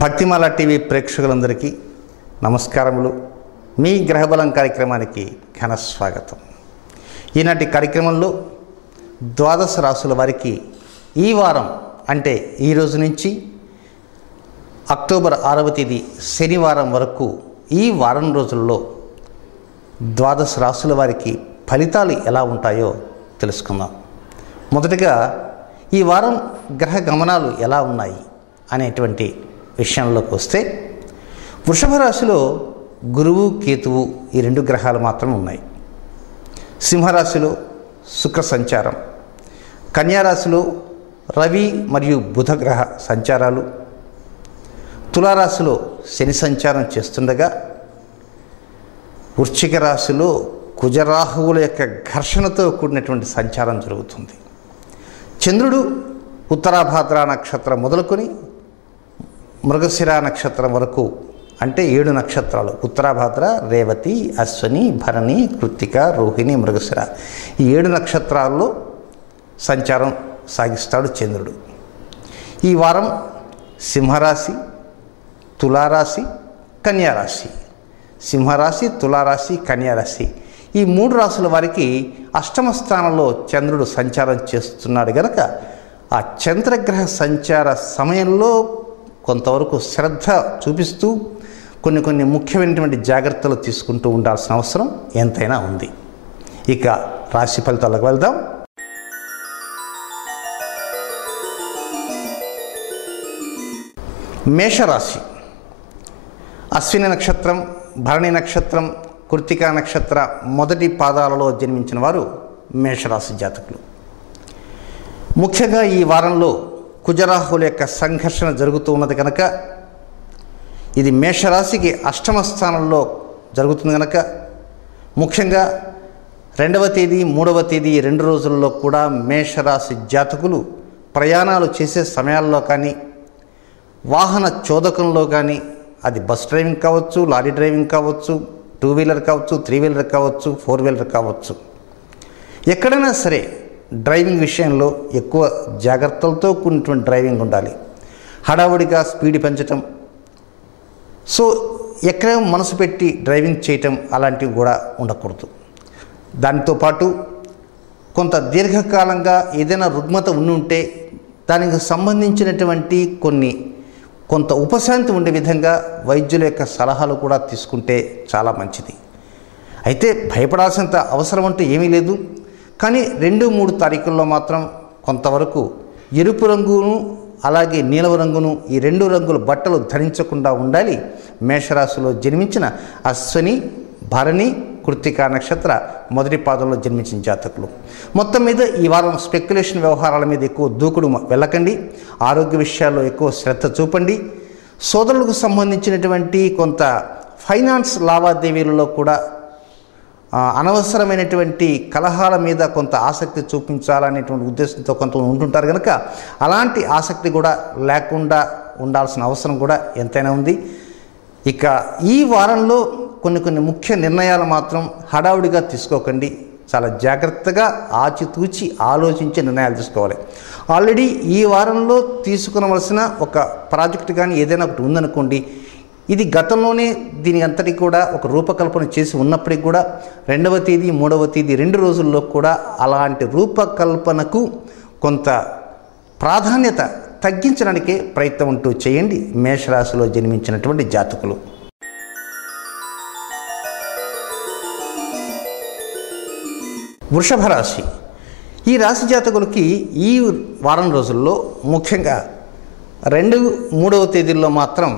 Bhaktimala TV ప్రేక్షకులందరికీ నమస్కారములు. మీ గ్రహబలం కార్యక్రమానికి ఘన స్వాగతం. ఈనాటి కార్యక్రమంలో ద్వాదశ రాశుల వారికి ఈ వారం అంటే ఈ రోజు నుంచి అక్టోబర్ 6వ తేదీ శనివారం వరకు ఈ వారం రోజుల్లో ద్వాదశ రాశుల వారికి ఫలితాలు ఎలా ఉంటాయో తెలుసుకుందాం. మొదటగా ఈ వారం గ్రహ గమనాలు ఎలా ఉన్నాయి అనేటువంటి విషయంలోకి వస్తే, వృషభ రాశిలో గురువు కేతువు ఈ రెండు గ్రహాలు మాత్రం ఉన్నాయి. సింహరాశిలో శుక్ర సంచారం, కన్యారాశిలో రవి మరియు బుధ గ్రహ సంచారాలు, తులారాశిలో శని సంచారం చేస్తుండగా, వృశ్చిక రాశిలో కుజరాహువుల యొక్క ఘర్షణతో కూడినటువంటి సంచారం జరుగుతుంది. చంద్రుడు ఉత్తరాభాద్ర నక్షత్రం మొదలుకొని మృగశిర నక్షత్రం వరకు అంటే 7 నక్షత్రాలు ఉత్తరాభాద్ర, రేవతి, అశ్వని, భరణి, కృత్తిక, రోహిణి, మృగశిర ఈ 7 నక్షత్రాల్లో సంచారం సాగిస్తాడు చంద్రుడు. ఈ వారం సింహరాశి, తులారాశి, కన్యారాశి, సింహరాశి, తులారాశి, కన్యారాశి ఈ 3 రాశుల వారికి అష్టమ స్థానంలో చంద్రుడు సంచారం చేస్తున్నాడు గనక ఆ చంద్రగ్రహ సంచార సమయంలో కొంతవరకు శ్రద్ధ చూపిస్తూ కొన్ని ముఖ్యమైనటువంటి జాగ్రత్తలు తీసుకుంటూ ఉండాల్సిన అవసరం ఎంతైనా ఉంది. ఇక రాశి ఫలితాలకు వెళ్దాం. మేషరాశి, అశ్విని నక్షత్రం, భరణి నక్షత్రం, కృత్తికా నక్షత్ర మొదటి పాదాలలో జన్మించిన వారు మేషరాశి జాతకులు. ముఖ్యంగా ఈ వారంలో కుజరాహుల యొక్క సంఘర్షణ జరుగుతూ ఉన్నది కనుక ఇది మేషరాశికి అష్టమ స్థానంలో జరుగుతుంది కనుక ముఖ్యంగా 2వ తేదీ 3వ తేదీ 2 రోజుల్లో కూడా మేషరాశి జాతకులు ప్రయాణాలు చేసే సమయాల్లో కానీ, వాహన చోదకంలో కానీ, అది బస్ డ్రైవింగ్ కావచ్చు, లారీ డ్రైవింగ్ కావచ్చు, 2 వీలర్ కావచ్చు, 3 వీలర్ కావచ్చు, 4 వీలర్ కావచ్చు, ఎక్కడైనా సరే డ్రైవింగ్ విషయంలో ఎక్కువ జాగ్రత్తలతో కూడినటువంటి డ్రైవింగ్ ఉండాలి. హడావుడిగా స్పీడ్ పెంచటం, సో ఎక్కడ మనసు పెట్టి డ్రైవింగ్ చేయటం అలాంటివి కూడా ఉండకూడదు. దానితో పాటు కొంత దీర్ఘకాలంగా ఏదైనా రుగ్మత ఉంటే దానికి సంబంధించినటువంటి కొంత ఉపశాంతి ఉండే విధంగా వైద్యుల యొక్క సలహాలు కూడా తీసుకుంటే చాలా మంచిది. అయితే భయపడాల్సినంత అవసరం అంటూ ఏమీ లేదు. కానీ 2-3 తారీఖుల్లో మాత్రం కొంతవరకు ఎరుపు రంగును అలాగే నీలవ రంగును ఈ 2 రంగుల బట్టలు ధరించకుండా ఉండాలి మేషరాశిలో జన్మించిన అశ్వని, భరణి, కృత్తికా నక్షత్ర మొదటి పాదంలో జన్మించిన జాతకులు. మొత్తం మీద ఈ వారం స్పెక్యులేషన్ వ్యవహారాల మీద ఎక్కువ దూకుడు వెళ్ళకండి. ఆరోగ్య విషయాల్లో ఎక్కువ శ్రద్ధ చూపండి. సోదరులకు సంబంధించినటువంటి కొంత ఫైనాన్స్ లావాదేవీలలో కూడా అనవసరమైనటువంటి కలహాల మీద కొంత ఆసక్తి చూపించాలనేటువంటి ఉద్దేశంతో కొంతమంది ఉంటుంటారు కనుక అలాంటి ఆసక్తి కూడా లేకుండా ఉండాల్సిన అవసరం కూడా ఎంతైనా ఉంది. ఇక ఈ వారంలో కొన్ని ముఖ్య నిర్ణయాలు మాత్రం హడావుడిగా తీసుకోకండి. చాలా జాగ్రత్తగా ఆచితూచి ఆలోచించి నిర్ణయాలు తీసుకోవాలి. ఆల్రెడీ ఈ వారంలో తీసుకునవలసిన ఒక ప్రాజెక్ట్ కానీ ఏదైనా ఒకటి ఉందనుకోండి, ఇది గతంలోనే దీని అంతటి కూడా ఒక రూపకల్పన చేసి ఉన్నప్పటికీ కూడా 2వ తేదీ 3వ తేదీ 2 రోజుల్లో కూడా అలాంటి రూపకల్పనకు కొంత ప్రాధాన్యత తగ్గించడానికే ప్రయత్నం అంటూ చేయండి మేషరాశిలో జన్మించినటువంటి జాతకులు. వృషభ రాశి, ఈ రాశి జాతకులకి ఈ వారం రోజుల్లో ముఖ్యంగా 2, 3వ తేదీల్లో మాత్రం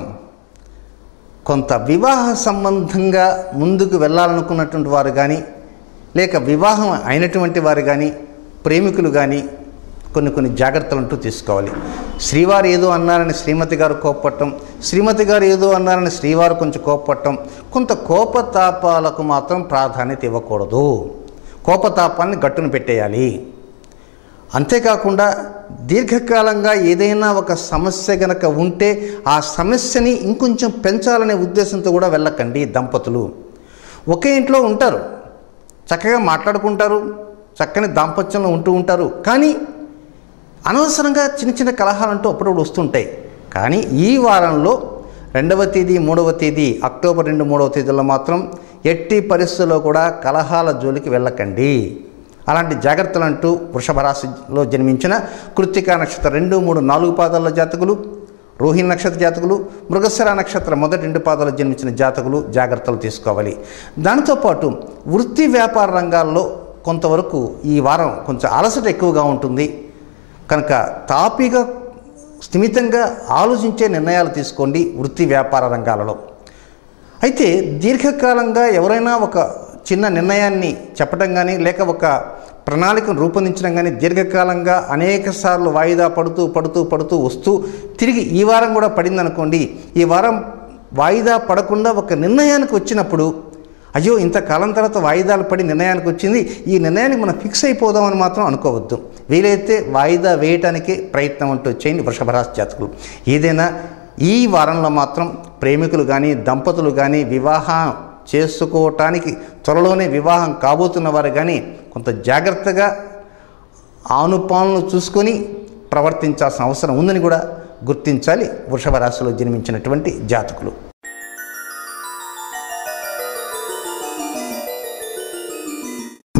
కొంత వివాహ సంబంధంగా ముందుకు వెళ్ళాలనుకున్నటువంటి వారు కానీ, లేక వివాహం అయినటువంటి వారు కానీ, ప్రేమికులు కానీ కొన్ని జాగ్రత్తలు అంటూ తీసుకోవాలి. శ్రీవారు ఏదో అన్నారని శ్రీమతి గారు కోప్పట్టం, శ్రీమతి గారు ఏదో అన్నారని శ్రీవారు కొంచెం కోప్పట్టం, కొంత కోపతాపాలకు మాత్రం ప్రాధాన్యత ఇవ్వకూడదు. కోపతాపాన్ని గట్టున పెట్టేయాలి. అంతేకాకుండా దీర్ఘకాలంగా ఏదైనా ఒక సమస్య గనక ఉంటే ఆ సమస్యని ఇంకొంచెం పెంచాలనే ఉద్దేశంతో కూడా వెళ్ళకండి. దంపతులు ఒకే ఇంట్లో ఉంటారు, చక్కగా మాట్లాడుకుంటారు, చక్కని దాంపత్యంలో ఉంటూ ఉంటారు, కానీ అనవసరంగా చిన్న చిన్న కలహాలంటూ అప్పుడప్పుడు వస్తుంటాయి. కానీ ఈ వారంలో 2వ తేదీ 3వ తేదీ అక్టోబర్ 2, 3వ తేదీలో మాత్రం ఎట్టి పరిస్థితుల్లో కూడా కలహాల జోలికి వెళ్ళకండి. అలాంటి జాగ్రత్తలు అంటూ వృషభ రాశిలో జన్మించిన కృత్తికా నక్షత్ర 2, 3, 4 పాదాల జాతకులు, రోహిణి నక్షత్ర జాతకులు, మృగశిర నక్షత్ర మొదటి 2 పాదాలు జన్మించిన జాతకులు జాగ్రత్తలు తీసుకోవాలి. దాంతోపాటు వృత్తి వ్యాపార రంగాల్లో కొంతవరకు ఈ వారం కొంచెం అలసట ఎక్కువగా ఉంటుంది కనుక తాపీగా స్థిమితంగా ఆలోచించే నిర్ణయాలు తీసుకోండి వృత్తి వ్యాపార రంగాలలో. అయితే దీర్ఘకాలంగా ఎవరైనా ఒక చిన్న నిర్ణయాన్ని చెప్పడం కానీ లేక ఒక ప్రణాళికను రూపొందించడం కానీ దీర్ఘకాలంగా అనేక సార్లు వాయిదా పడుతూ వస్తూ తిరిగి ఈ వారం కూడా పడిందనుకోండి, ఈ వారం వాయిదా పడకుండా ఒక నిర్ణయానికి వచ్చినప్పుడు అయ్యో ఇంతకాలం తర్వాత వాయిదాలు పడి నిర్ణయానికి వచ్చింది, ఈ నిర్ణయానికి మనం ఫిక్స్ అయిపోదామని మాత్రం అనుకోవద్దు. వీలైతే వాయిదా వేయటానికే ప్రయత్నం అంటూ చేయండి వృషభ రాశి జాతకులు. ఏదైనా ఈ వారంలో మాత్రం ప్రేమికులు కానీ దంపతులు కానీ వివాహం చేసుకోవటానికి త్వరలోనే వివాహం కాబోతున్న వారు కానీ కొంత జాగ్రత్తగా ఆనుపాలను చూసుకొని ప్రవర్తించాల్సిన అవసరం ఉందని కూడా గుర్తించాలి వృషభ రాశిలో జన్మించినటువంటి జాతకులు.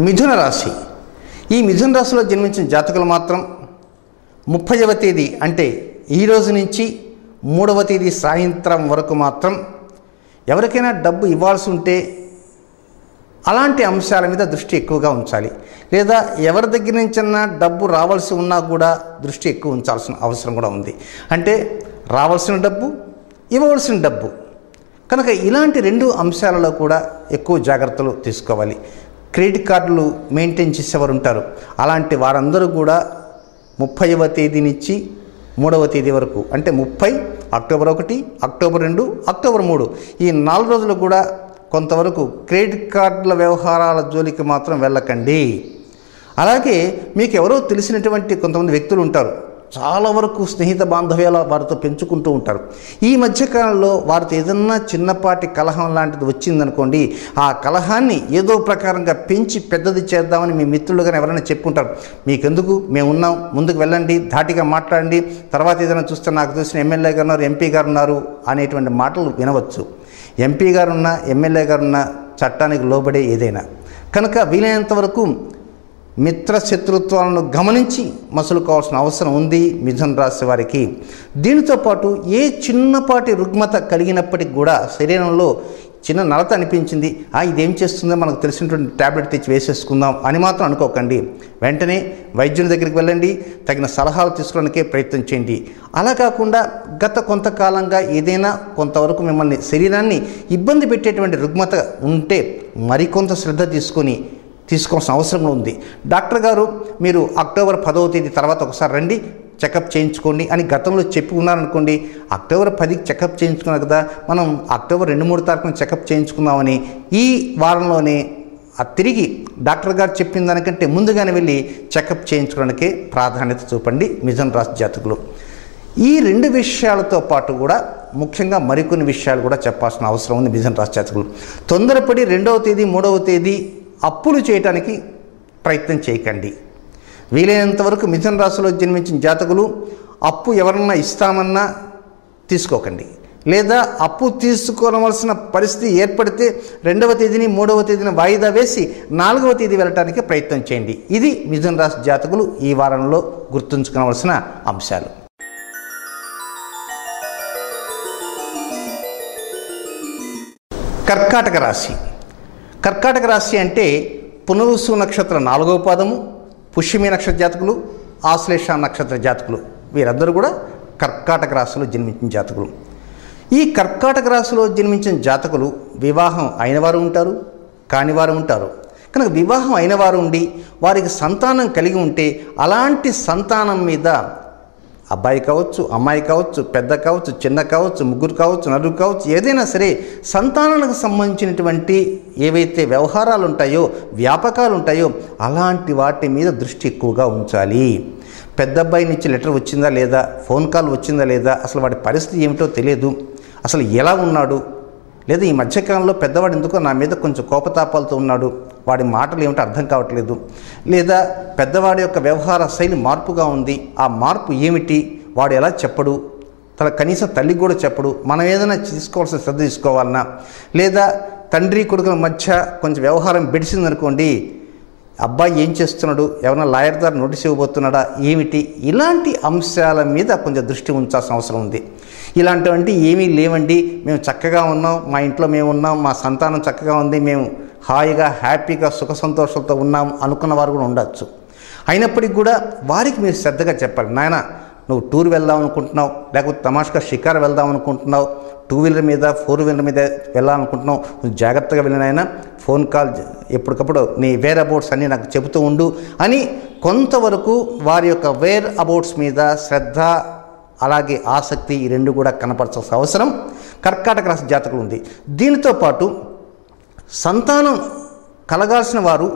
మిథున రాశి. ఈ మిథున రాశిలో జన్మించిన జాతకులు మాత్రం 30వ తేదీ అంటే ఈ రోజు నుంచి 3వ తేదీ సాయంత్రం వరకు మాత్రం ఎవరికైనా డబ్బు ఇవ్వాల్సి ఉంటే అలాంటి అంశాల మీద దృష్టి ఎక్కువగా ఉంచాలి. లేదా ఎవరి దగ్గర నుంచైనా డబ్బు రావాల్సి ఉన్నా కూడా దృష్టి ఎక్కువ ఉంచాల్సిన అవసరం కూడా ఉంది. అంటే రావాల్సిన డబ్బు, ఇవ్వవలసిన డబ్బు కనుక ఇలాంటి 2 అంశాలలో కూడా ఎక్కువ జాగ్రత్తలు తీసుకోవాలి. క్రెడిట్ కార్డులు మెయింటైన్ చేసేవారు ఉంటారు, అలాంటి వారందరూ కూడా 30వ తేదీ నుంచి 3వ తేదీ వరకు అంటే 30 అక్టోబర్ 1, అక్టోబర్ 2, అక్టోబర్ 3 ఈ 4 రోజులు కూడా కొంతవరకు క్రెడిట్ కార్డుల వ్యవహారాల జోలికి మాత్రం వెళ్ళకండి. అలాగే మీకు ఎవరో తెలిసినటువంటి కొంతమంది వ్యక్తులు ఉంటారు, చాలా వరకు స్నేహిత బాంధవ్యాలు వారితో పెంచుకుంటూ ఉంటారు. ఈ మధ్యకాలంలో వారితో ఏదన్నా చిన్నపాటి కలహం లాంటిది వచ్చిందనుకోండి, ఆ కలహాన్ని ఏదో ప్రకారంగా పెంచి పెద్దది చేద్దామని మీ మిత్రులు కానీ ఎవరైనా చెప్పుకుంటారు. మీకెందుకు, మేము ఉన్నాం, ముందుకు వెళ్ళండి, ధాటిగా మాట్లాడండి, తర్వాత ఏదైనా చూస్తే నాకు తెలిసిన ఎమ్మెల్యే గారు ఉన్నారు, ఎంపీ గారు ఉన్నారు అనేటువంటి మాటలు వినవచ్చు. ఎంపీ గారున్నా ఎమ్మెల్యే గారున్నా చట్టానికి లోబడే ఏదైనా కనుక వీలైనంత వరకు మిత్రశత్రుత్వాలను గమనించి మసులుకోవాల్సిన అవసరం ఉంది మిథున రాశి వారికి. దీనితో పాటు ఏ చిన్నపాటి రుగ్మత కలిగినప్పటికి కూడా శరీరంలో చిన్న నలత అనిపించింది, ఇదేం చేస్తుందో మనకు తెలిసినటువంటి ట్యాబ్లెట్ తెచ్చి వేసేసుకుందాం అని మాత్రం అనుకోకండి. వెంటనే వైద్యుని దగ్గరికి వెళ్ళండి, తగిన సలహాలు తీసుకోవడానికే ప్రయత్నం చేయండి. అలా కాకుండా గత కొంతకాలంగా ఏదైనా కొంతవరకు మిమ్మల్ని శరీరాన్ని ఇబ్బంది పెట్టేటువంటి రుగ్మత ఉంటే మరికొంత శ్రద్ధ తీసుకోవాల్సిన అవసరం ఉంది. డాక్టర్ గారు మీరు అక్టోబర్ 10వ తేదీ తర్వాత ఒకసారి రండి, చెకప్ చేయించుకోండి అని గతంలో చెప్పి ఉన్నారనుకోండి, అక్టోబర్ 10కి చెకప్ చేయించుకున్నారు కదా, మనం అక్టోబర్ 2, 3 తారీఖున చెకప్ చేయించుకుందామని ఈ వారంలోనే తిరిగి డాక్టర్ గారు చెప్పిన దానికంటే ముందుగానే వెళ్ళి చెకప్ చేయించుకోవడానికే ప్రాధాన్యత చూపండి మిథున రాశి జాతకులు. ఈ 2 విషయాలతో పాటు కూడా ముఖ్యంగా మరికొన్ని విషయాలు కూడా చెప్పాల్సిన అవసరం ఉంది మిథున రాశి జాతకులు. తొందరపడి 2వ తేదీ 3వ తేదీ అప్పులు చేయటానికి ప్రయత్నం చేయకండి. వీలైనంత వరకు మిథున రాశిలో జన్మించిన జాతకులు అప్పు ఎవరన్నా ఇస్తామన్నా తీసుకోకండి. లేదా అప్పు తీసుకోవలసిన పరిస్థితి ఏర్పడితే 2వ తేదీని 3వ తేదీని వాయిదా వేసి 4వ తేదీ వెళ్ళటానికి ప్రయత్నం చేయండి. ఇది మిథున రాశి జాతకులు ఈ వారంలో గుర్తుంచుకోవాల్సిన అంశాలు. కర్కాటక రాశి. కర్కాటక రాశి అంటే పునరుసు నక్షత్ర 4వ పాదము, పుష్యమి నక్షత్ర జాతకులు, ఆశ్లేష నక్షత్ర జాతకులు వీరందరూ కూడా కర్కాటక రాశిలో జన్మించిన జాతకులు. ఈ కర్కాటక రాశిలో జన్మించిన జాతకులు వివాహం అయిన వారు ఉంటారు, కాని వారు ఉంటారు. కనుక వివాహం అయిన వారు ఉండి వారికి సంతానం కలిగి ఉంటే అలాంటి సంతానం మీద అబ్బాయి కావచ్చు, అమ్మాయి కావచ్చు, పెద్ద కావచ్చు, చిన్న కావచ్చు, ముగ్గురు కావచ్చు, నలుగురు కావచ్చు, ఏదైనా సరే సంతానానికి సంబంధించినటువంటి ఏవైతే వ్యవహారాలు ఉంటాయో, వ్యాపకాలు ఉంటాయో అలాంటి వాటి మీద దృష్టి ఎక్కువగా ఉంచాలి. పెద్ద అబ్బాయి నుంచి లెటర్ వచ్చిందా లేదా, ఫోన్ కాల్ వచ్చిందా లేదా, అసలు వాడి పరిస్థితి ఏమిటో తెలియదు, అసలు ఎలా ఉన్నాడు, లేదా ఈ మధ్యకాలంలో పెద్దవాడు ఎందుకో నా మీద కొంచెం కోపతాపాలతో ఉన్నాడు, వాడి మాటలు ఏమిటో అర్థం కావట్లేదు, లేదా పెద్దవాడి యొక్క వ్యవహార శైలి మార్పుగా ఉంది, ఆ మార్పు ఏమిటి, వాడు ఎలా చెప్పడు, కనీసం తల్లికి కూడా చెప్పడు. మనం ఏదైనా తీసుకోవాల్సిన శ్రద్ధ తీసుకోవాలన్నా, లేదా తండ్రి కొడుకుల మధ్య కొంచెం వ్యవహారం బెడిసిందనుకోండి, అబ్బాయి ఏం చేస్తున్నాడు, ఎవరైనా లాయర్ ద్వారా నోటీస్ ఇవ్వబోతున్నాడా ఏమిటి, ఇలాంటి అంశాల మీద కొంచెం దృష్టి ఉంచాల్సిన అవసరం ఉంది. ఇలాంటివంటి ఏమీ లేవండి, మేము చక్కగా ఉన్నాం, మా ఇంట్లో మేము ఉన్నాం, మా సంతానం చక్కగా ఉంది, మేము హాయిగా హ్యాపీగా సుఖ సంతోషాలతో ఉన్నాం అనుకున్న వారు కూడా ఉండొచ్చు. అయినప్పటికీ కూడా వారికి మీరు శ్రద్ధగా చెప్పాలి, నాయన నువ్వు టూర్ వెళ్దాం అనుకుంటున్నావు, లేకపోతే తమాషగా షికారు వెళ్దాం అనుకుంటున్నావు, 2 వీలర్ మీద 4 వీలర్ మీద వెళ్ళాలనుకుంటున్నావు, నువ్వు జాగ్రత్తగా వెళ్ళినాయన, ఫోన్ కాల్ ఎప్పటికప్పుడు నీ వేర్ అబౌట్స్ అన్నీ నాకు చెబుతూ ఉండు అని కొంతవరకు వారి యొక్క వేర్ అబౌట్స్ మీద శ్రద్ధ అలాగే ఆసక్తి ఈ రెండు కూడా కనపరచాల్సిన అవసరం కర్కాటక రాశి జాతకులు ఉంది. దీనితో పాటు సంతానం కలగాల్సిన వారు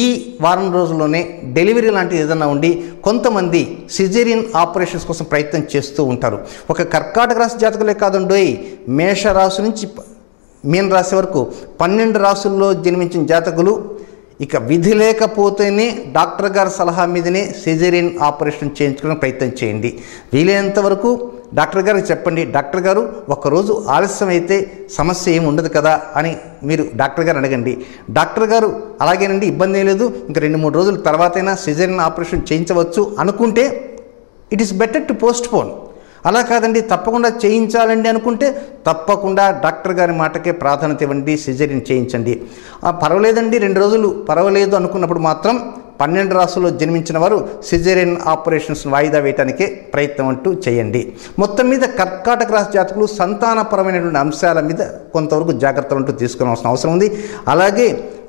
ఈ వారం రోజుల్లోనే డెలివరీ లాంటిది ఏదైనా ఉండి కొంతమంది సిజేరియన్ ఆపరేషన్స్ కోసం ప్రయత్నం చేస్తూ ఉంటారు. ఒక కర్కాటక రాశి జాతకులే కాదండోయ్, మేషరాశి నుంచి మీన రాశి వరకు 12 రాశుల్లో జన్మించిన జాతకులు ఇక విధి లేకపోతేనే డాక్టర్ గారి సలహా మీదనే సిజేరియన్ ఆపరేషన్ చేయించుకోవడానికి ప్రయత్నం చేయండి. వీలైనంత వరకు డాక్టర్ గారికి చెప్పండి, డాక్టర్ గారు ఒకరోజు ఆలస్యం అయితే సమస్య ఏమి ఉండదు కదా అని మీరు డాక్టర్ గారు అడగండి. డాక్టర్ గారు అలాగేనండి ఇబ్బంది ఏం లేదు, ఇంకా 2-3 రోజుల తర్వాతైనా సిజేరియన్ ఆపరేషన్ చేయించవచ్చు అనుకుంటే it is better to post phone. అలా కాదండి తప్పకుండా చేయించాలండి అనుకుంటే తప్పకుండా డాక్టర్ గారి మాటకే ప్రాధాన్యత ఇవ్వండి, సిజేరియన్ చేయించండి. పర్వాలేదండి 2 రోజులు పర్వాలేదు అనుకున్నప్పుడు మాత్రం 12 రాశుల్లో జన్మించిన వారు సిజేరియన్ ఆపరేషన్స్ వాయిదా వేయటానికే ప్రయత్నం అంటూ చేయండి. మొత్తం మీద కర్కాటక రాశి జాతకులు సంతానపరమైనటువంటి అంశాల మీద కొంతవరకు జాగ్రత్తలు అంటూ తీసుకోవాల్సిన అవసరం ఉంది. అలాగే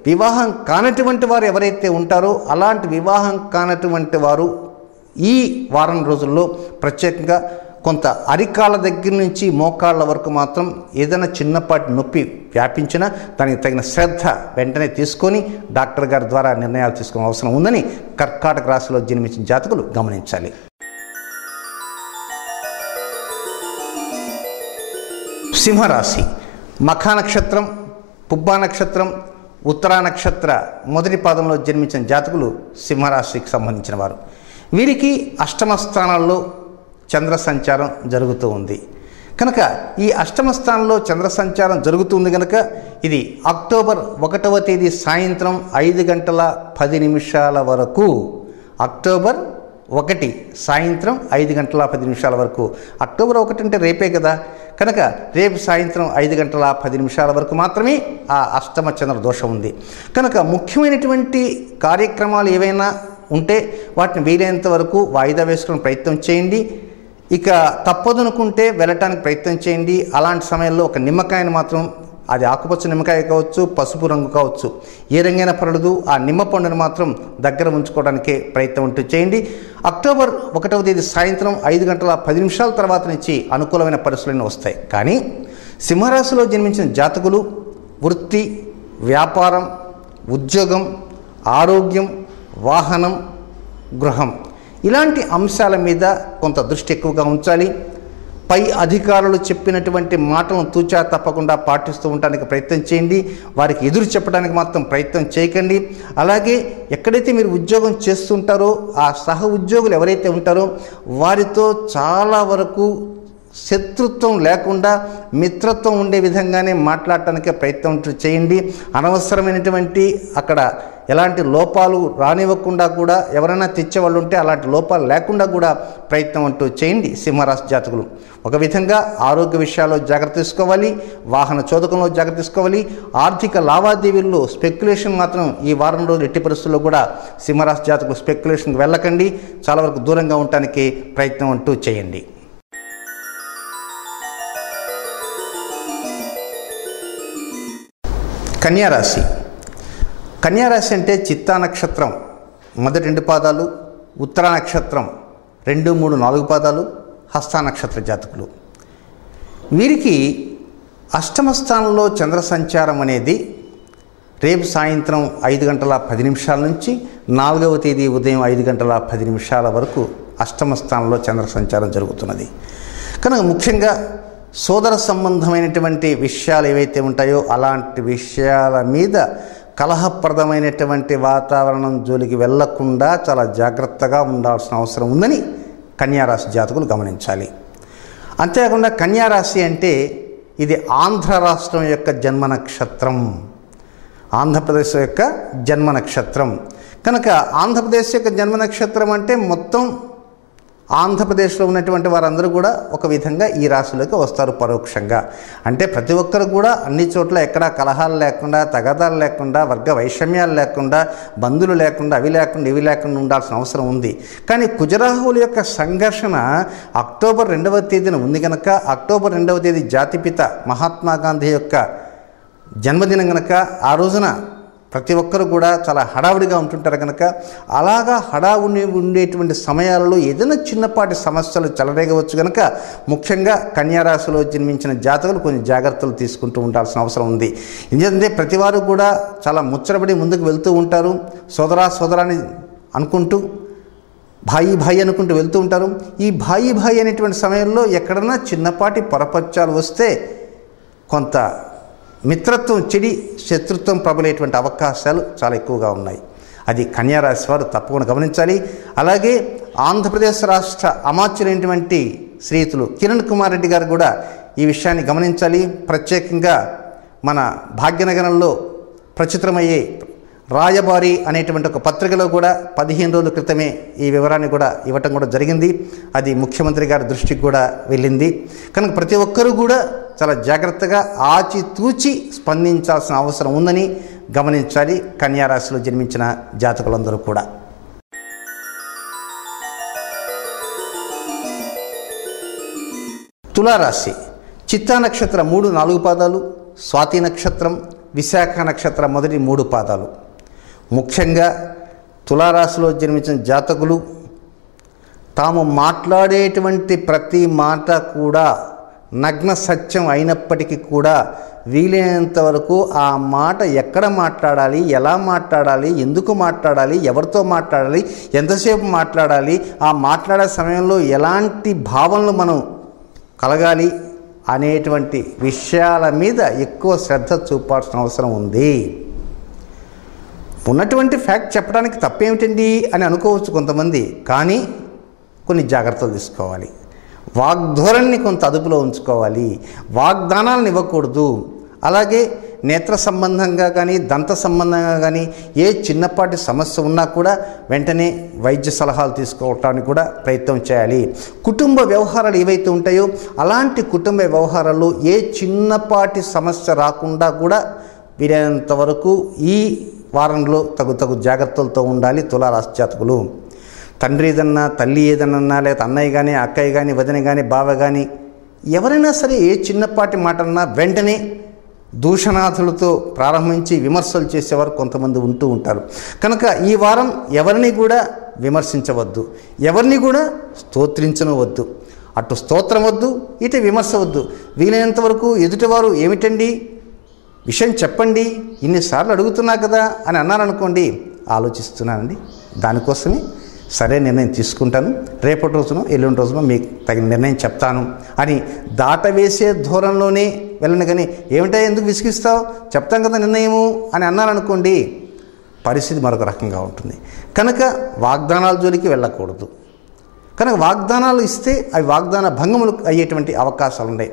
వివాహం కానటువంటి వారు ఎవరైతే ఉంటారో అలాంటి వివాహం కానటువంటి వారు ఈ వారం రోజుల్లో ప్రత్యేకంగా కొంత అరికాళ్ళ దగ్గర నుంచి మోకాళ్ళ వరకు మాత్రం ఏదైనా చిన్నపాటి నొప్పి వ్యాపించినా దానికి తగిన శ్రద్ధ వెంటనే తీసుకొని డాక్టర్ గారి ద్వారా నిర్ణయాలు తీసుకునే అవసరం ఉందని కర్కాటక రాశిలో జన్మించిన జాతకులు గమనించాలి. సింహరాశి మఖా నక్షత్రం, పుబ్బా నక్షత్రం, ఉత్తరా నక్షత్ర మొదటి పాదంలో జన్మించిన జాతకులు సింహరాశికి సంబంధించిన వారు. వీరికి అష్టమ స్థానాల్లో చంద్ర సంచారం జరుగుతూ ఉంది కనుక ఈ అష్టమ స్థానంలో చంద్ర సంచారం జరుగుతుంది కనుక ఇది అక్టోబర్ 1వ తేదీ సాయంత్రం 5:10 వరకు, అక్టోబర్ 1 సాయంత్రం 5:10 వరకు, అక్టోబర్ 1 అంటే రేపే కదా, కనుక రేపు సాయంత్రం 5:10 వరకు మాత్రమే ఆ అష్టమ చంద్ర దోషం ఉంది. కనుక ముఖ్యమైనటువంటి కార్యక్రమాలు ఏవైనా ఉంటే వాటిని వీలైనంత వరకు వాయిదా వేసుకునే ప్రయత్నం చేయండి. ఇక తప్పదనుకుంటే వెళ్ళటానికి ప్రయత్నం చేయండి. అలాంటి సమయంలో ఒక నిమ్మకాయను మాత్రం, అది ఆకుపచ్చ నిమ్మకాయ కావచ్చు, పసుపు రంగు కావచ్చు, ఏ రంగైనా పడదు, ఆ నిమ్మ పండును మాత్రం దగ్గర ఉంచుకోవడానికే ప్రయత్నం అంటూ చేయండి. అక్టోబర్ 1వ తేదీ సాయంత్రం 5:10 తర్వాత నుంచి అనుకూలమైన పరిస్థితులు వస్తాయి. కానీ సింహరాశిలో జన్మించిన జాతకులు వృత్తి, వ్యాపారం, ఉద్యోగం, ఆరోగ్యం, వాహనం, గృహం ఇలాంటి అంశాల మీద కొంత దృష్టి ఎక్కువగా ఉంచాలి. పై అధికారులు చెప్పినటువంటి మాటలను తూచా తప్పకుండా పాటిస్తూ ఉండడానికి ప్రయత్నం చేయండి. వారికి ఎదురు చెప్పడానికి మాత్రం ప్రయత్నం చేయకండి. అలాగే ఎక్కడైతే మీరు ఉద్యోగం చేస్తుంటారో ఆ సహ ఉద్యోగులు ఎవరైతే ఉంటారో వారితో చాలా వరకు శత్రుత్వం లేకుండా మిత్రత్వం ఉండే విధంగానే మాట్లాడటానికే ప్రయత్నం చేయండి. అనవసరమైనటువంటి అక్కడ ఎలాంటి లోపాలు రానివ్వకుండా కూడా ఎవరైనా తెచ్చేవాళ్ళు ఉంటే అలాంటి లోపాలు లేకుండా కూడా ప్రయత్నం అంటూ చేయండి సింహరాశి జాతకులు. ఒక విధంగా ఆరోగ్య విషయాల్లో జాగ్రత్త తీసుకోవాలి, వాహన చోదకంలో జాగ్రత్త తీసుకోవాలి. ఆర్థిక లావాదేవీల్లో స్పెక్యులేషన్ మాత్రం ఈ వారం రోజులు ఎట్టి పరిస్థితుల్లో కూడా సింహరాశి జాతకులు స్పెక్యులేషన్కి వెళ్ళకండి, చాలా వరకు దూరంగా ఉండటానికి ప్రయత్నం అంటూ చేయండి. కన్యారాశి. కన్యారాశి అంటే చిత్తా నక్షత్రం మొదటి 2 పాదాలు, ఉత్తరా నక్షత్రం 2, 3, 4 పాదాలు, హస్తా నక్షత్ర జాతకులు. వీరికి అష్టమ స్థానంలో చంద్ర సంచారం అనేది రేపు సాయంత్రం 5:10 నుంచి 4వ తేదీ ఉదయం 5:10 వరకు అష్టమ స్థానంలో చంద్ర సంచారం జరుగుతున్నది. కనుక ముఖ్యంగా సోదర సంబంధమైనటువంటి విషయాలు ఏవైతే ఉంటాయో అలాంటి విషయాల మీద కలహప్రదమైనటువంటి వాతావరణం జోలికి వెళ్లకుండా చాలా జాగ్రత్తగా ఉండాల్సిన అవసరం ఉందని కన్యారాశి జాతకులు గమనించాలి. అంతేకాకుండా కన్యారాశి అంటే ఇది ఆంధ్ర రాష్ట్రం యొక్క జన్మ నక్షత్రం, ఆంధ్రప్రదేశ్ యొక్క జన్మ నక్షత్రం. కనుక ఆంధ్రప్రదేశ్ యొక్క జన్మ నక్షత్రం అంటే మొత్తం ఆంధ్రప్రదేశ్లో ఉన్నటువంటి వారందరూ కూడా ఒక విధంగా ఈ రాశిలోకి వస్తారు పరోక్షంగా. అంటే ప్రతి ఒక్కరు కూడా అన్ని చోట్ల ఎక్కడా కలహాలు లేకుండా, తగాదాలు లేకుండా, వర్గ వైషమ్యాలు లేకుండా, బంధువులు లేకుండా, అవి లేకుండా ఇవి లేకుండా ఉండాల్సిన అవసరం ఉంది. కానీ కుజరాహువుల యొక్క సంఘర్షణ అక్టోబర్ 2వ తేదీన ఉంది కనుక, అక్టోబర్ 2వ తేదీ జాతిపిత మహాత్మా గాంధీ యొక్క జన్మదినం కనుక ఆ రోజున ప్రతి ఒక్కరు కూడా చాలా హడావుడిగా ఉంటుంటారు కనుక, అలాగా హడావుడి ఉండేటువంటి సమయాలలో ఏదైనా చిన్నపాటి సమస్యలు చెలరేగవచ్చు కనుక ముఖ్యంగా కన్యారాశిలో జన్మించిన జాతకులు కొన్ని జాగ్రత్తలు తీసుకుంటూ ఉండాల్సిన అవసరం ఉంది. ఎందుకంటే ప్రతివారు కూడా చాలా ముచ్చటపడి ముందుకు వెళ్తూ ఉంటారు, సోదరాని అనుకుంటూ, భాయి అనుకుంటూ వెళ్తూ ఉంటారు. ఈ భాయి అనేటువంటి సమయంలో ఎక్కడన్నా చిన్నపాటి పొరపచ్చాలు వస్తే కొంత మిత్రత్వం చెడి శత్రుత్వం ప్రబలేటువంటి అవకాశాలు చాలా ఎక్కువగా ఉన్నాయి. అది కన్యారాశి వారు తప్పకుండా గమనించాలి. అలాగే ఆంధ్రప్రదేశ్ రాష్ట్ర అమాత్యులైనటువంటి శ్రీయుతులు కిరణ్ కుమార్ రెడ్డి గారు కూడా ఈ విషయాన్ని గమనించాలి. ప్రత్యేకంగా మన భాగ్యనగరంలో ప్రచురితమయ్యే రాయబారి అనేటువంటి ఒక పత్రికలో కూడా 15 రోజుల క్రితమే ఈ వివరాన్ని కూడా ఇవ్వటం కూడా జరిగింది. అది ముఖ్యమంత్రి గారి దృష్టికి కూడా వెళ్ళింది. కనుక ప్రతి ఒక్కరూ కూడా చాలా జాగ్రత్తగా ఆచితూచి స్పందించాల్సిన అవసరం ఉందని గమనించాలి కన్యారాశిలో జన్మించిన జాతకులందరూ కూడా. తులారాశి చిత్తా నక్షత్రం 3-4 పాదాలు, స్వాతి నక్షత్రం, విశాఖ నక్షత్రం మొదటి 3 పాదాలు. ముఖ్యంగా తులారాశిలో జన్మించిన జాతకులు తాము మాట్లాడేటువంటి ప్రతి మాట కూడా నగ్న సత్యం అయినప్పటికీ కూడా వీలైనంత వరకు ఆ మాట ఎక్కడ మాట్లాడాలి, ఎలా మాట్లాడాలి, ఎందుకు మాట్లాడాలి, ఎవరితో మాట్లాడాలి, ఎంతసేపు మాట్లాడాలి, ఆ మాట్లాడే సమయంలో ఎలాంటి భావనలు మనం కలగాలి అనేటువంటి విషయాల మీద ఎక్కువ శ్రద్ధ చూపాల్సిన అవసరం ఉంది. ఉన్నటువంటి ఫ్యాక్ట్ చెప్పడానికి తప్పేమిటండి అని అనుకోవచ్చు కొంతమంది, కానీ కొన్ని జాగ్రత్తలు తీసుకోవాలి. వాగ్ధోరణిని కొంత అదుపులో ఉంచుకోవాలి, వాగ్దానాలను ఇవ్వకూడదు. అలాగే నేత్ర సంబంధంగా కానీ దంత సంబంధంగా కానీ ఏ చిన్నపాటి సమస్య ఉన్నా కూడా వెంటనే వైద్య సలహాలు తీసుకోవటానికి కూడా ప్రయత్నం చేయాలి. కుటుంబ వ్యవహారాలు ఏవైతే ఉంటాయో అలాంటి కుటుంబ వ్యవహారాల్లో ఏ చిన్నపాటి సమస్య రాకుండా కూడా వీలైనంత వరకు ఈ వారంలో తగు జాగ్రత్తలతో ఉండాలి తులారాశి జాతకులు. తండ్రి ఏదన్నా, తల్లి ఏదన్నా, లేదా అన్నయ్య కానీ, అక్కయ్య కానీ, వదిన కానీ, బావ కానీ ఎవరైనా సరే ఏ చిన్నపాటి మాటన్నా వెంటనే దూషణాదులతో ప్రారంభించి విమర్శలు చేసేవారు కొంతమంది ఉంటూ ఉంటారు. కనుక ఈ వారం ఎవరిని కూడా విమర్శించవద్దు, ఎవరిని కూడా స్తోత్రించవద్దు. అటు స్తోత్రం వద్దు, ఇటు విమర్శ వద్దు. వీలైనంత వరకు ఎదుటివారు ఏమిటండి విషయం చెప్పండి, ఇన్నిసార్లు అడుగుతున్నా కదా అని అన్నారనుకోండి, ఆలోచిస్తున్నానండి, దానికోసమే సరే నిర్ణయం తీసుకుంటాను, రేపటి రోజున ఎల్లుండి రోజున మీకు తగిన నిర్ణయం చెప్తాను అని దాటవేసే ధోరణిలోనే వెళ్ళను. కానీ ఏమిటా ఎందుకు విసిగిస్తావు, చెప్తాం కదా నిర్ణయము అని అన్నారనుకోండి, పరిస్థితి మరొక రకంగా ఉంటుంది. కనుక వాగ్దానాల జోలికి వెళ్ళకూడదు. కనుక వాగ్దానాలు ఇస్తే అవి వాగ్దాన భంగములు అయ్యేటువంటి అవకాశాలు ఉన్నాయి.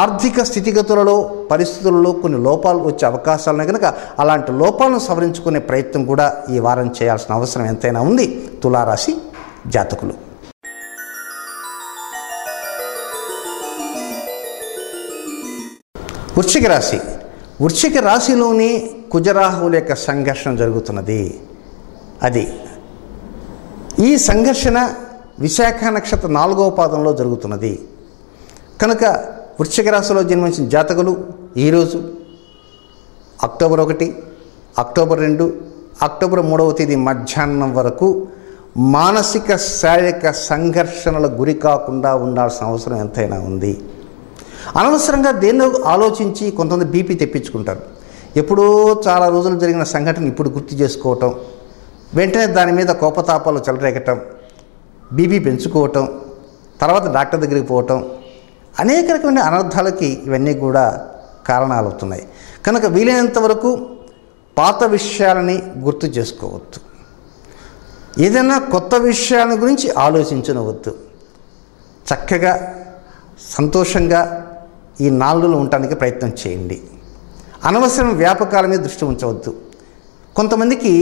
ఆర్థిక స్థితిగతులలో పరిస్థితులలో కొన్ని లోపాలు వచ్చే అవకాశాలు ఉన్నాయి. కనుక అలాంటి లోపాలను సవరించుకునే ప్రయత్నం కూడా ఈ వారం చేయాల్సిన అవసరం ఎంతైనా ఉంది తులారాశి జాతకులు. వృశ్చిక రాశి. వృశ్చిక రాశిలోని కుజరాహువుల యొక్క సంఘర్షణ జరుగుతున్నది. అది ఈ సంఘర్షణ విశాఖ నక్షత్ర 4వ పాదంలో జరుగుతున్నది. కనుక వృశ్చిక రాశిలో జన్మించిన జాతకులు ఈరోజు అక్టోబర్ 1, అక్టోబర్ 2, అక్టోబర్ 3వ తేదీ మధ్యాహ్నం వరకు మానసిక శారీరక సంఘర్షణలకు గురి కాకుండా ఉండాల్సిన అవసరం ఎంతైనా ఉంది. అనవసరంగా దేన్నో ఆలోచించి కొంతమంది బీపీ తెప్పించుకుంటారు. ఎప్పుడో చాలా రోజులు జరిగిన సంఘటన ఇప్పుడు గుర్తు చేసుకోవటం, వెంటనే దాని మీద కోపతాపాలు చెలరేగటం, బీపీ పెంచుకోవటం, తర్వాత డాక్టర్ దగ్గరికి పోవటం, అనేక రకమైన అనర్థాలకి ఇవన్నీ కూడా కారణాలు అవుతున్నాయి. కనుక వీలైనంత వరకు పాత విషయాలని గుర్తు చేసుకోవద్దు, ఏదైనా కొత్త విషయాల గురించి ఆలోచించవద్దు. చక్కగా సంతోషంగా ఈ 4 రోజులు ఉండటానికి ప్రయత్నం చేయండి. అనవసరం వ్యాపకాల మీద దృష్టి ఉంచవద్దు. కొంతమందికి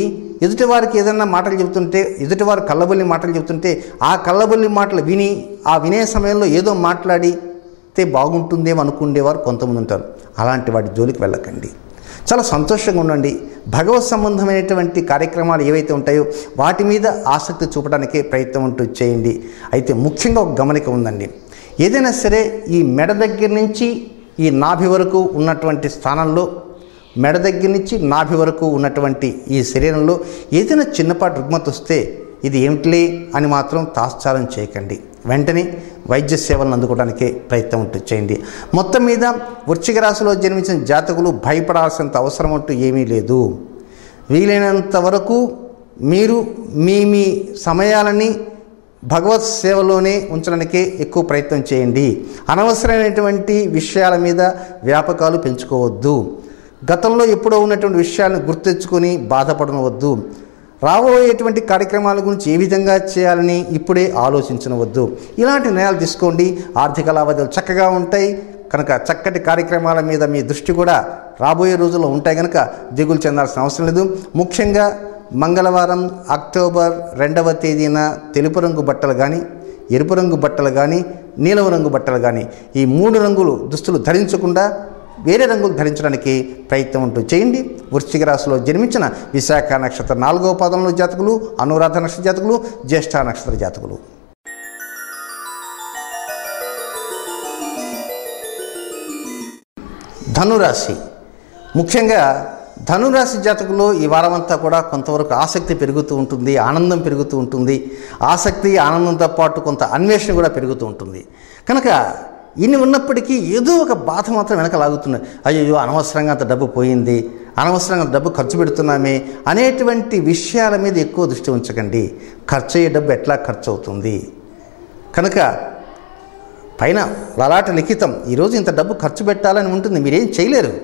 ఎదుటివారికి ఏదైనా మాటలు చెబుతుంటే, ఎదుటివారు కళ్ళబొల్లి మాటలు చెబుతుంటే ఆ కళ్ళబొల్లి మాటలు విని ఆ వినే సమయంలో ఏదో మాట్లాడితే బాగుంటుందేమో అనుకునేవారు కొంతమంది ఉంటారు. అలాంటి వాటి జోలికి వెళ్ళకండి. చాలా సంతోషంగా ఉండండి. భగవత్ సంబంధమైనటువంటి కార్యక్రమాలు ఏవైతే ఉంటాయో వాటి మీద ఆసక్తి చూపడానికే ప్రయత్నం అంటూ చేయండి. అయితే ముఖ్యంగా ఒక గమనిక ఉందండి. ఏదైనా సరే ఈ మెడ దగ్గర నుంచి ఈ నాభి వరకు ఉన్నటువంటి స్థానంలో, మెడ దగ్గర నుంచి నాభి వరకు ఉన్నటువంటి ఈ శరీరంలో ఏదైనా చిన్నపాటి రుగ్మత వస్తే ఇది ఏమిటిలే అని మాత్రం తాత్సారం చేయకండి. వెంటనే వైద్య సేవలను అందుకోవడానికే ప్రయత్నం అంటూ చేయండి. మొత్తం మీద వృశ్చిక రాశిలో జన్మించిన జాతకులు భయపడాల్సినంత అవసరం అంటూ ఏమీ లేదు. వీలైనంత వరకు మీరు మీ సమయాలని భగవత్ సేవలోనే ఉంచడానికే ఎక్కువ ప్రయత్నం చేయండి. అనవసరమైనటువంటి విషయాల మీద వ్యాపకాలు పెంచుకోవద్దు. గతంలో ఎప్పుడో ఉన్నటువంటి విషయాలను గుర్తెచ్చుకొని బాధపడనవద్దు. రాబోయేటువంటి కార్యక్రమాల గురించి ఏ విధంగా చేయాలని ఇప్పుడే ఆలోచించనవద్దు. ఇలాంటి నిర్ణయాలు తీసుకోండి. ఆర్థిక లావాదేవీలు చక్కగా ఉంటాయి కనుక చక్కటి కార్యక్రమాల మీద మీ దృష్టి కూడా రాబోయే రోజుల్లో ఉంటాయి కనుక దిగులు చెందాల్సిన అవసరం లేదు. ముఖ్యంగా మంగళవారం అక్టోబర్ 2వ తేదీన తెలుపు రంగు బట్టలు కానీ, ఎరుపు రంగు బట్టలు కానీ, నీలం రంగు బట్టలు కానీ ఈ 3 రంగులు దుస్తులు ధరించకుండా వేరే రంగులు ధరించడానికి ప్రయత్నం అంటూ చేయండి. వృశ్చిక రాశిలో జన్మించిన విశాఖ నక్షత్ర 4వ పాదంలో జాతకులు, అనురాధ నక్షత్ర జాతకులు, జ్యేష్ఠ నక్షత్ర జాతకులు. ధనురాశి. ముఖ్యంగా ధనురాశి జాతకులు ఈ వారమంతా కూడా కొంతవరకు ఆసక్తి పెరుగుతూ ఉంటుంది, ఆనందం పెరుగుతూ ఉంటుంది. ఆసక్తి ఆనందంతో పాటు కొంత అన్వేషణ కూడా పెరుగుతూ ఉంటుంది. కనుక ఇన్ని ఉన్నప్పటికీ ఏదో ఒక బాధ మాత్రం వెనక లాగుతున్నాయి. అయ్యో అనవసరంగా అంత డబ్బు పోయింది, అనవసరంగా డబ్బు ఖర్చు పెడుతున్నామే అనేటువంటి విషయాల మీద ఎక్కువ దృష్టి ఉంచకండి. ఖర్చు అయ్యే డబ్బు ఎట్లా ఖర్చు అవుతుంది కనుక పైన లలాట లిఖితం ఈరోజు ఇంత డబ్బు ఖర్చు పెట్టాలని ఉంటుంది. మీరేం చేయలేరు.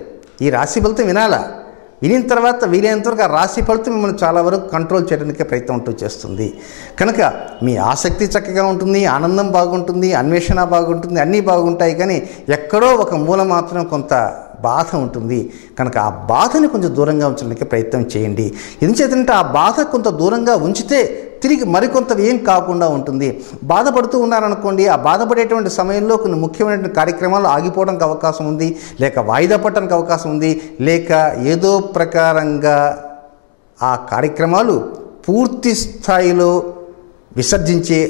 ఈ రాశి ఫలితం వినాలా, వినిన తర్వాత వీలైనంతవరకు ఆ రాశి ఫలితం మిమ్మల్ని చాలా వరకు కంట్రోల్ చేయడానికి ప్రయత్నం అంటూ చేస్తుంది. కనుక మీ ఆసక్తి చక్కగా ఉంటుంది, ఆనందం బాగుంటుంది, అన్వేషణ బాగుంటుంది, అన్నీ బాగుంటాయి. కానీ ఎక్కడో ఒక మూల మాత్రం కొంత బాధ ఉంటుంది. కనుక ఆ బాధని కొంచెం దూరంగా ఉంచడానికి ప్రయత్నం చేయండి. ఎందుచేతంటే ఆ బాధ కొంత దూరంగా ఉంచితే తిరిగి మరికొంత ఏం కాకుండా ఉంటుంది. బాధపడుతూ ఉన్నారనుకోండి, ఆ బాధపడేటువంటి సమయంలో కొన్ని ముఖ్యమైన కార్యక్రమాలు ఆగిపోవడానికి అవకాశం ఉంది, లేక వాయిదా పడడానికి అవకాశం ఉంది, లేక ఏదో ప్రకారంగా ఆ కార్యక్రమాలు పూర్తి స్థాయిలో విసర్జించే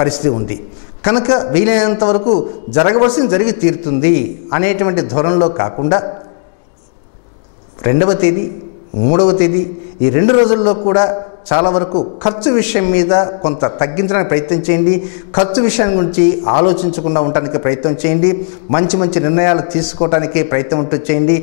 పరిస్థితి ఉంది. కనుక వీలైనంత వరకు జరగవలసింది జరిగి తీరుతుంది అనేటువంటి ధోరణిలో కాకుండా 2వ తేదీ 3వ తేదీ ఈ 2 రోజుల్లో కూడా చాలా వరకు ఖర్చు విషయం మీద కొంత తగ్గించడానికి ప్రయత్నం చేయండి. ఖర్చు విషయం గురించి ఆలోచించకుండా ఉండడానికి ప్రయత్నం చేయండి. మంచి మంచి నిర్ణయాలు తీసుకోవడానికి ప్రయత్నం ఉంటూ చేయండి.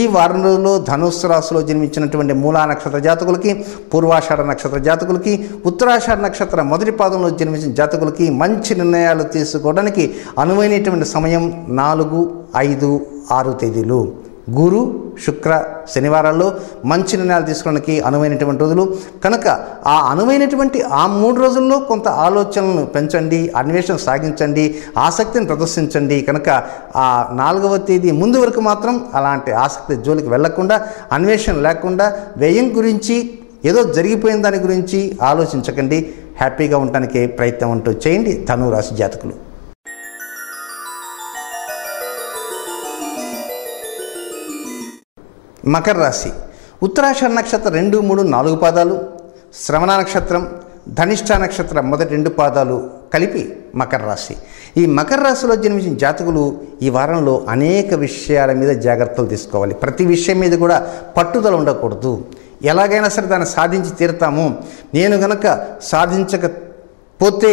ఈ వారం రోజుల్లో ధనుస్సు రాశిలో జన్మించినటువంటి మూలా నక్షత్ర జాతకులకి, పూర్వాషాఢ నక్షత్ర జాతకులకి, ఉత్తరాషాఢ నక్షత్ర మొదటి పాదంలో జన్మించిన జాతకులకి మంచి నిర్ణయాలు తీసుకోవడానికి అనువైనటువంటి సమయం 4, 5, 6 తేదీలు. గురు, శుక్ర, శనివారాల్లో మంచి నిర్ణయాలు తీసుకోవడానికి అనువైనటువంటి రోజులు. కనుక ఆ అనువైనటువంటి ఆ 3 రోజుల్లో కొంత ఆలోచనలను పెంచండి, అన్వేషణ సాగించండి, ఆసక్తిని ప్రదర్శించండి. కనుక ఆ 4వ తేదీ ముందు వరకు మాత్రం అలాంటి ఆసక్తి జోలికి వెళ్లకుండా, అన్వేషణ లేకుండా, వ్యయం గురించి ఏదో జరిగిపోయిన దాని గురించి ఆలోచించకండి. హ్యాపీగా ఉండటానికి ప్రయత్నం అంటూ చేయండి ధనురాశి జాతకులు. మకర రాశి. ఉత్తరాషాఢ నక్షత్రం 2, 3, 4 పాదాలు, శ్రవణ నక్షత్రం, ధనిష్ట నక్షత్రం మొదటి 2 పాదాలు కలిపి మకర రాశి. ఈ మకర రాశిలో జన్మించిన జాతకులు ఈ వారంలో అనేక విషయాల మీద జాగ్రత్తలు తీసుకోవాలి. ప్రతి విషయం మీద కూడా పట్టుదల ఉండకూడదు. ఎలాగైనా సరే దాన్ని సాధించి తీరుతాము, నేను గనక సాధించకపోతే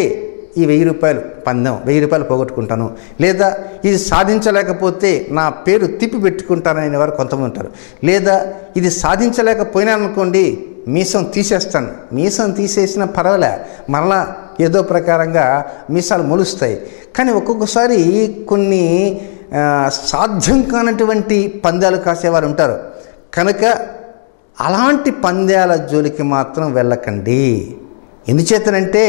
ఈ 1000 రూపాయలు పందెం, 1000 రూపాయలు పోగొట్టుకుంటాను, లేదా ఇది సాధించలేకపోతే నా పేరు తిప్పి పెట్టుకుంటాననే వారు కొంతమంది ఉంటారు. లేదా ఇది సాధించలేకపోయినాననుకోండి మీసం తీసేస్తాను. మీసం తీసేసినా పర్వాలే, మరలా ఏదో ప్రకారంగా మీసాలు మొలుస్తాయి. కానీ ఒక్కొక్కసారి కొన్ని సాధ్యం కానటువంటి పందాలు కాసేవారు ఉంటారు. కనుక అలాంటి పందాల జోలికి మాత్రం వెళ్ళకండి. ఎందుచేతనంటే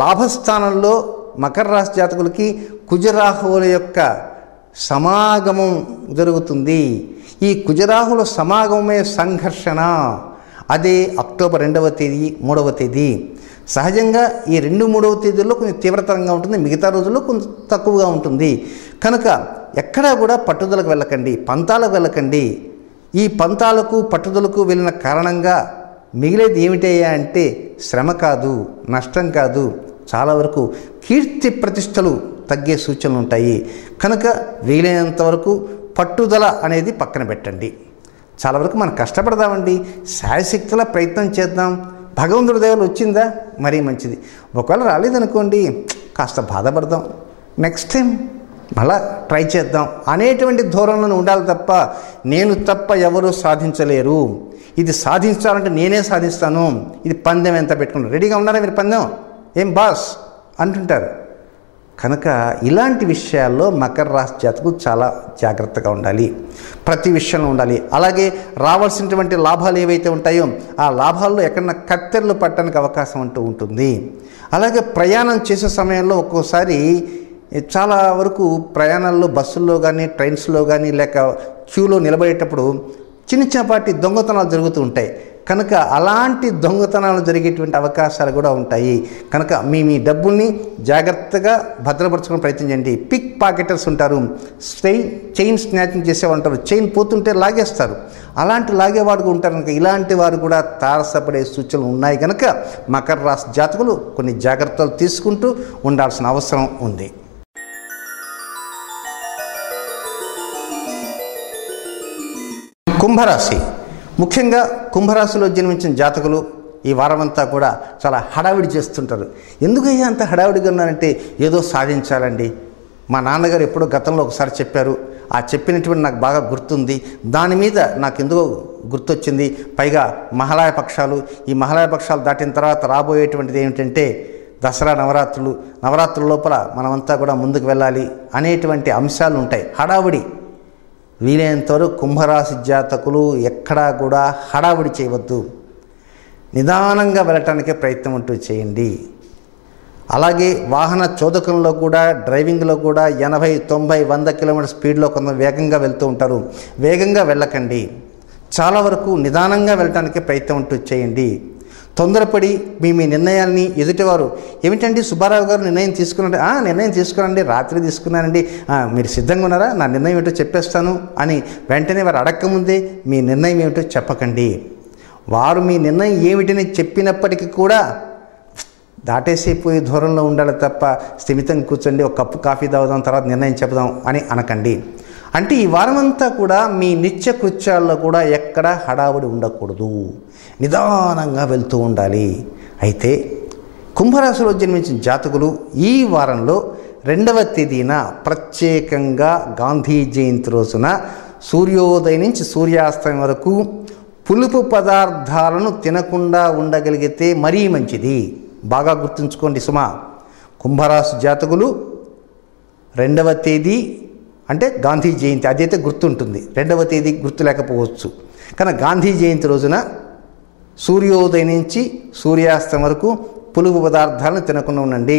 లాభస్థానంలో మకర రాశి జాతకులకి కుజరాహువుల యొక్క సమాగమం జరుగుతుంది. ఈ కుజరాహుల సమాగమమే సంఘర్షణ. అదే అక్టోబర్ 2వ తేదీ 3వ తేదీ. సహజంగా ఈ 2, 3వ తేదీల్లో కొంచెం తీవ్రతరంగా ఉంటుంది, మిగతా రోజుల్లో కొంచెం తక్కువగా ఉంటుంది. కనుక ఎక్కడా కూడా పట్టుదలకు వెళ్ళకండి, పంతాలకు వెళ్ళకండి. ఈ పంతాలకు పట్టుదలకు వెళ్ళిన కారణంగా మిగిలేది ఏమిటయ్యా అంటే శ్రమ కాదు, నష్టం కాదు, చాలా వరకు కీర్తి ప్రతిష్టలు తగ్గే సూచనలు ఉంటాయి. కనుక వీలైనంత వరకు పట్టుదల అనేది పక్కన పెట్టండి. చాలా వరకు మనం కష్టపడదామండి, శాయశక్తుల ప్రయత్నం చేద్దాం. భగవంతుడి దయవల్ల వచ్చిందా మరీ మంచిది, ఒకవేళ రాలేదనుకోండి కాస్త బాధపడదాం, నెక్స్ట్ టైం మళ్ళా ట్రై చేద్దాం అనేటువంటి ధోరణిలో ఉండాలి తప్ప నేను తప్ప ఎవరూ సాధించలేరు, ఇది సాధించాలంటే నేనే సాధిస్తాను, ఇది పందెం ఎంత పెట్టుకున్నారు, రెడీగా ఉన్నారా మీరు పందెం ఏం బాస్ అంటుంటారు. కనుక ఇలాంటి విషయాల్లో మకర రాశి జాతకులు చాలా జాగ్రత్తగా ఉండాలి, ప్రతి విషయంలో ఉండాలి. అలాగే రావాల్సినటువంటి లాభాలు ఏవైతే ఉంటాయో ఆ లాభాల్లో ఎక్కడన్నా కత్తెరలు పట్టడానికి అవకాశం అంటూ ఉంటుంది. అలాగే ప్రయాణం చేసే సమయంలో ఒక్కోసారి చాలా వరకు ప్రయాణాల్లో బస్సుల్లో కానీ ట్రైన్స్లో కానీ లేక క్యూలో నిలబడేటప్పుడు చిన్నపాటి దొంగతనాలు జరుగుతూ ఉంటాయి. కనుక అలాంటి దొంగతనాలు జరిగేటువంటి అవకాశాలు కూడా ఉంటాయి. కనుక మీ డబ్బుల్ని జాగ్రత్తగా భద్రపరచుకునే ప్రయత్నం చేయండి. పిక్ పాకెటర్స్ ఉంటారు, చైన్ స్నాచింగ్ చేసేవారు ఉంటారు, చైన్ పోతుంటే లాగేస్తారు, అలాంటి లాగేవాడు ఉంటారు. కనుక ఇలాంటి వారు కూడా తారసపడే సూచనలు ఉన్నాయి. కనుక మకర రాశి జాతకులు కొన్ని జాగ్రత్తలు తీసుకుంటూ ఉండాల్సిన అవసరం ఉంది. కుంభరాశి, ముఖ్యంగా కుంభరాశిలో జన్మించిన జాతకులు ఈ వారమంతా కూడా చాలా హడావిడి చేస్తుంటారు. ఎందుకయ్యా అంత హడావిడిగా ఉన్నారంటే ఏదో సాధించాలండి. మా నాన్నగారు ఎప్పుడో గతంలో ఒకసారి చెప్పారు, ఆ చెప్పినటువంటి నాకు బాగా గుర్తుంది, దాని మీద నాకు ఎందుకో గుర్తొచ్చింది. పైగా మహాలయ పక్షాలు, ఈ మహాలయ పక్షాలు దాటిన తర్వాత రాబోయేటువంటిది ఏమిటంటే దసరా నవరాత్రుల లోపల మనమంతా కూడా ముందుకు వెళ్ళాలి అనేటువంటి అంశాలు ఉంటాయి. హడావిడి వీలైనంతవరకు కుంభరాశి జాతకులు ఎక్కడా కూడా హడావిడి చేయవద్దు, నిదానంగా వెళ్ళటానికే ప్రయత్నం అంటూ చేయండి. అలాగే వాహన చోదకంలో కూడా డ్రైవింగ్లో కూడా 80, 90, 100 కిలోమీటర్ స్పీడ్లో కొంత వేగంగా వెళ్తూ ఉంటారు. వేగంగా వెళ్ళకండి, చాలా వరకు నిదానంగా వెళ్ళటానికే ప్రయత్నం అంటూ చేయండి. తొందరపడి మీ నిర్ణయాల్ని ఎదుటివారు ఏమిటండి సుబ్బారావు గారు నిర్ణయం తీసుకున్నారంటే నిర్ణయం తీసుకున్నానండి, రాత్రి తీసుకున్నానండి, మీరు సిద్ధంగా ఉన్నారా, నా నిర్ణయం ఏమిటో చెప్పేస్తాను అని వెంటనే వారు అడక్కముందే మీ నిర్ణయం ఏమిటో చెప్పకండి. వారు మీ నిర్ణయం ఏమిటని చెప్పినప్పటికీ కూడా దాటేసిపోయే దూరంలో ఉండాలి తప్ప స్థిమితంగా కూర్చోండి, ఒక కప్పు కాఫీ తాగుదాం తర్వాత నిర్ణయం చెప్దాం అని అనకండి. అంటే ఈ వారమంతా కూడా మీ నిత్య కృత్యాల్లో కూడా ఎక్కడ హడావుడి ఉండకూడదు, నిదానంగా వెళ్తూ ఉండాలి. అయితే కుంభరాశిలో జన్మించిన జాతకులు ఈ వారంలో 2వ తేదీన ప్రత్యేకంగా గాంధీ జయంతి రోజున సూర్యోదయం నుంచి సూర్యాస్తమయం వరకు పులుపు పదార్థాలను తినకుండా ఉండగలిగితే మరీ మంచిది. బాగా గుర్తుంచుకోండి సుమా, కుంభరాశి జాతకులు 2వ తేదీ అంటే గాంధీ జయంతి, అదైతే గుర్తుంటుంది. 2వ తేదీ గుర్తు లేకపోవచ్చు. కానీ గాంధీ జయంతి రోజున సూర్యోదయం నుంచి సూర్యాస్తం వరకు పులుపు పదార్థాలను తినకుండా ఉండండి.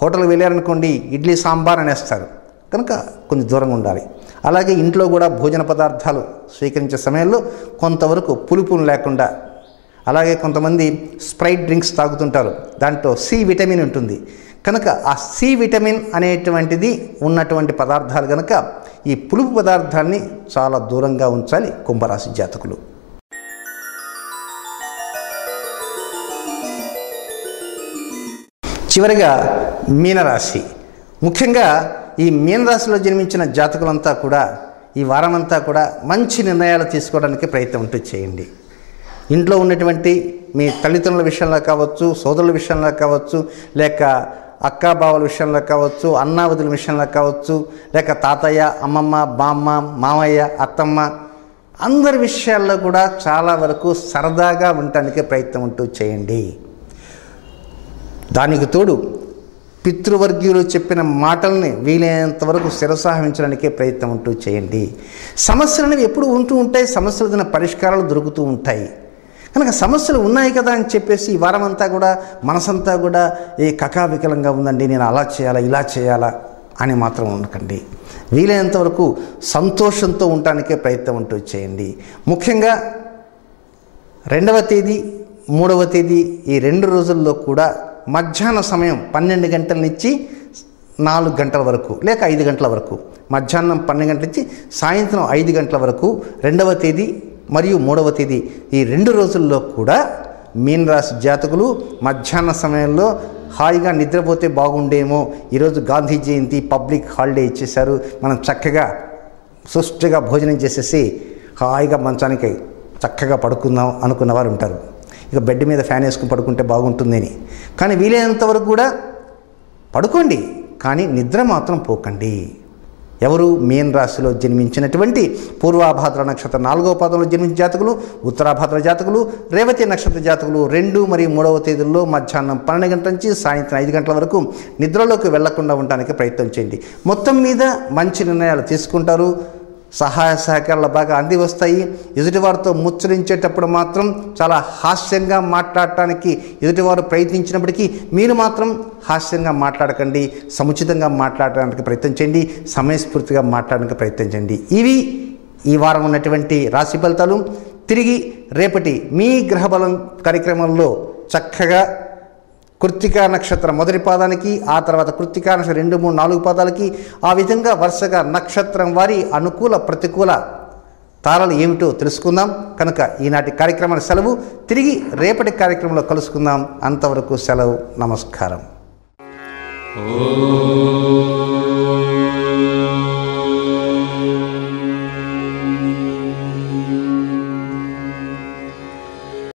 హోటల్కి వెళ్ళారనుకోండి ఇడ్లీ సాంబార్ అనేస్తారు, కనుక కొంచెం దూరంగా ఉండాలి. అలాగే ఇంట్లో కూడా భోజన పదార్థాలు స్వీకరించే సమయంలో కొంతవరకు పులుపును లేకుండా, అలాగే కొంతమంది స్ప్రైట్ డ్రింక్స్ తాగుతుంటారు, దాంట్లో సి విటమిన్ ఉంటుంది. కనుక ఆ సి విటమిన్ అనేటువంటిది ఉన్నటువంటి పదార్థాలు కనుక ఈ పులుపు పదార్థాన్ని చాలా దూరంగా ఉంచాలి కుంభరాశి జాతకులు. చివరిగా మీనరాశి, ముఖ్యంగా ఈ మీనరాశిలో జన్మించిన జాతకులంతా కూడా ఈ వారమంతా కూడా మంచి నిర్ణయాలు తీసుకోవడానికి ప్రయత్నం అంటూ చేయండి. ఇంట్లో ఉన్నటువంటి మీ తల్లిదండ్రుల విషయంలో కావచ్చు, సోదరుల విషయంలో కావచ్చు, లేక అక్కా బావల విషయంలో కావచ్చు, అన్నావదుల విషయంలో కావచ్చు, లేక తాతయ్య, అమ్మమ్మ, బామ్మ, మామయ్య, అత్తమ్మ అందరి విషయాల్లో కూడా చాలా వరకు సరదాగా ఉండటానికే ప్రయత్నం అంటూ చేయండి. దానికి తోడు పితృవర్గీయులు చెప్పిన మాటల్ని వీలైనంత వరకు శిరసాహించడానికే ప్రయత్నం అంటూ చేయండి. సమస్యలు అనేవి ఎప్పుడు ఉంటూ ఉంటాయి, సమస్యలు పరిష్కారాలు దొరుకుతూ ఉంటాయి. కనుక సమస్యలు ఉన్నాయి కదా అని చెప్పేసి ఈ వారం అంతా కూడా మనసంతా కూడా ఏ కకావికలంగా ఉందండి, నేను అలా చేయాలా ఇలా చేయాలా అని మాత్రం ఉండకండి. వీలైనంత వరకు సంతోషంతో ఉండటానికే ప్రయత్నం అంటూ చేయండి. ముఖ్యంగా 2వ తేదీ 3వ తేదీ ఈ 2 రోజుల్లో కూడా మధ్యాహ్న సమయం 12 గంటల నుంచి 4 గంటల వరకు లేక 5 గంటల వరకు, మధ్యాహ్నం 12 గంటల నుంచి సాయంత్రం 5 గంటల వరకు 2వ తేదీ మరియు 3వ తేదీ ఈ 2 రోజుల్లో కూడా మీనరాశి జాతకులు మధ్యాహ్న సమయంలో హాయిగా నిద్రపోతే బాగుండేమో, ఈరోజు గాంధీ జయంతి పబ్లిక్ హాలిడే ఇచ్చేశారు, మనం చక్కగా సుష్టిగా భోజనం చేసేసి హాయిగా మంచానికి చక్కగా పడుకుందాం అనుకున్న వారు ఉంటారు. ఇక బెడ్ మీద ఫ్యాన్ వేసుకుని పడుకుంటే బాగుంటుందని. కానీ వీలైనంత వరకు కూడా పడుకోండి, కానీ నిద్ర మాత్రం పోకండి. ఎవరు? మీన రాశిలో జన్మించినటువంటి పూర్వాభాద్ర నక్షత్రం 4వ పాదంలో జన్మించిన జాతకులు, ఉత్తరాభాద్ర జాతకులు, రేవతి నక్షత్ర జాతకులు 2 మరియు 3వ తేదీల్లో మధ్యాహ్నం 12 గంటల నుంచి సాయంత్రం 5 గంటల వరకు నిద్రలోకి వెళ్లకుండా ఉండడానికి ప్రయత్నం చేయండి. మొత్తం మీద మంచి నిర్ణయాలు తీసుకుంటారు. సహాయ సహకారాలు బాగా అంది వస్తాయి. ఎదుటివారితో ముచ్చరించేటప్పుడు మాత్రం చాలా హాస్యంగా మాట్లాడటానికి ఎదుటివారు ప్రయత్నించినప్పటికీ మీరు మాత్రం హాస్యంగా మాట్లాడకండి, సముచితంగా మాట్లాడడానికి ప్రయత్నం చేయండి, సమయస్ఫూర్తిగా మాట్లాడడానికి ప్రయత్నం చేయండి. ఇవి ఈ వారం ఉన్నటువంటి రాశి ఫలితాలు. తిరిగి రేపటి మీ గ్రహబలం కార్యక్రమంలో చక్కగా కృత్తికా నక్షత్రం మొదటి పాదానికి, ఆ తర్వాత కృత్తికా నక్షత్రం 2, 3, 4 పాదాలకి, ఆ విధంగా వరుసగా నక్షత్రం వారి అనుకూల ప్రతికూల తారలు ఏమిటో తెలుసుకుందాం. కనుక ఈనాటి కార్యక్రమానికి సెలవు. తిరిగి రేపటి కార్యక్రమంలో కలుసుకుందాం. అంతవరకు సెలవు. నమస్కారం.